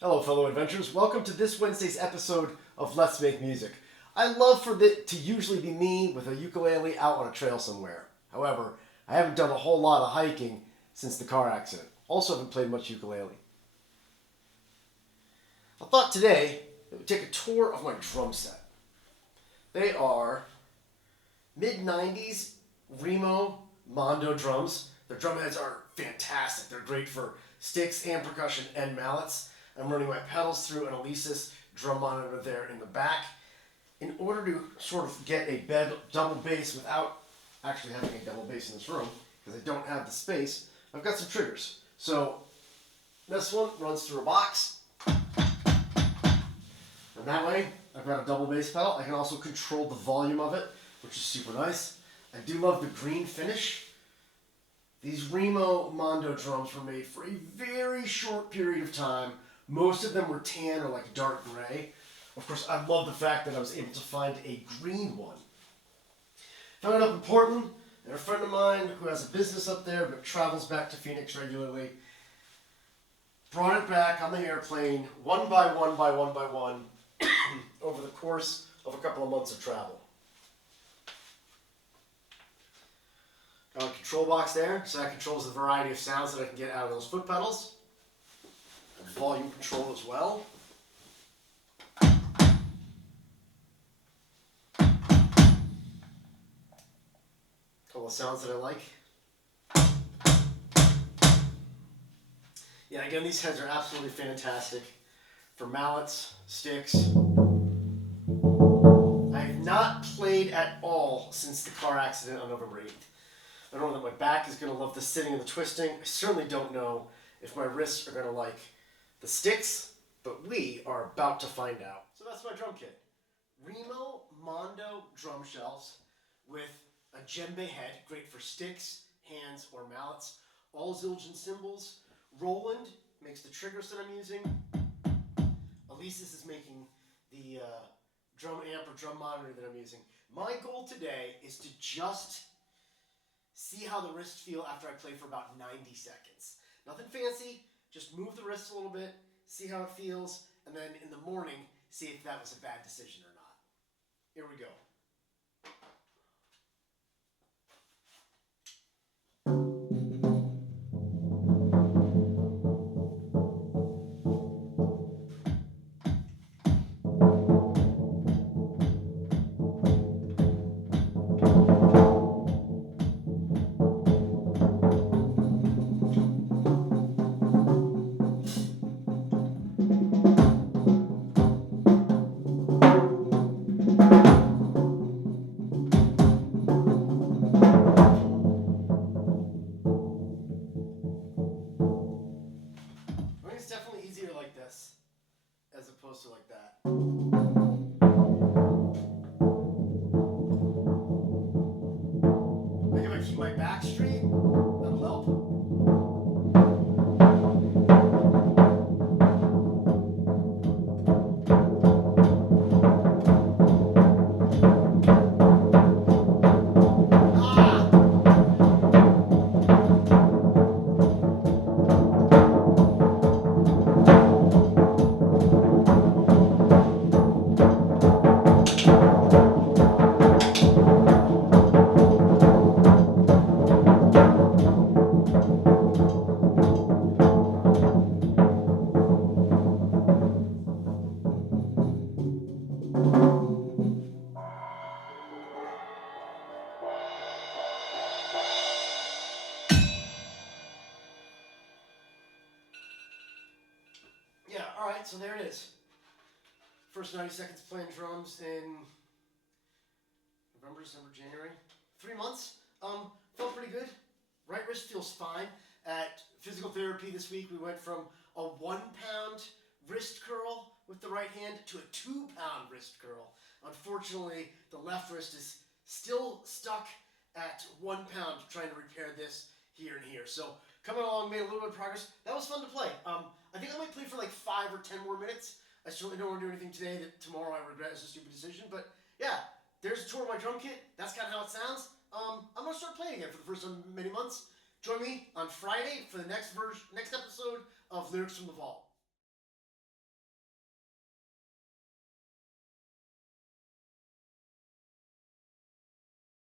Hello, fellow adventurers. Welcome to this Wednesday's episode of Let's Make Music. I love for it to usually be me with a ukulele out on a trail somewhere. However, I haven't done a whole lot of hiking since the car accident. Also haven't played much ukulele. I thought today that we'd take a tour of my drum set. They are mid-90s Remo Mondo drums. Their drum heads are fantastic. They're great for sticks and percussion and mallets. I'm running my pedals through an Alesis drum monitor there in the back. In order to sort of get a double bass without actually having a double bass in this room, because I don't have the space, I've got some triggers. So this one runs through a box. And that way, I've got a double bass pedal. I can also control the volume of it, which is super nice. I do love the green finish. These Remo Mondo drums were made for a very short period of time. Most of them were tan or like dark gray. Of course, I love the fact that I was able to find a green one. Found it up in Portland, and a friend of mine who has a business up there but travels back to Phoenix regularly brought it back on the airplane one by one over the course of a couple of months of travel. Got a control box there, so that controls the variety of sounds that I can get out of those foot pedals. And volume control as well. Couple of sounds that I like. Yeah, again, these heads are absolutely fantastic for mallets, sticks. I have not played at all since the car accident on November 8th. I don't know that my back is going to love the sitting and the twisting. I certainly don't know if my wrists are going to like the sticks, but we are about to find out. So that's my drum kit. Remo Mondo drum shells with a djembe head, great for sticks, hands, or mallets. All Zildjian cymbals. Roland makes the triggers that I'm using. Alesis is making the drum amp or drum monitor that I'm using. My goal today is to just see how the wrists feel after I play for about 90 seconds. Nothing fancy, just move the wrists a little bit, see how it feels, and then in the morning, see if that was a bad decision or not. Here we go. I think it's definitely easier like this as opposed to like that. Like if I keep my back straight, that'll help. Yeah, alright, so there it is. First 90 seconds playing drums in November, December, January. 3 months. Felt pretty good. Right wrist feels fine. At physical therapy this week, we went from a 1 pound wrist curl with the right hand to a 2 pound wrist curl. Unfortunately, the left wrist is still stuck at 1 pound trying to repair this here and here. So coming along, made a little bit of progress. That was fun to play. I think I might play for like 5 or 10 more minutes. I certainly don't want to do anything today that tomorrow I regret as a stupid decision. But yeah, there's a tour of my drum kit. That's kind of how it sounds. I'm going to start playing again for the first time in many months. Join me on Friday for the next episode of Lyrics from the Vault.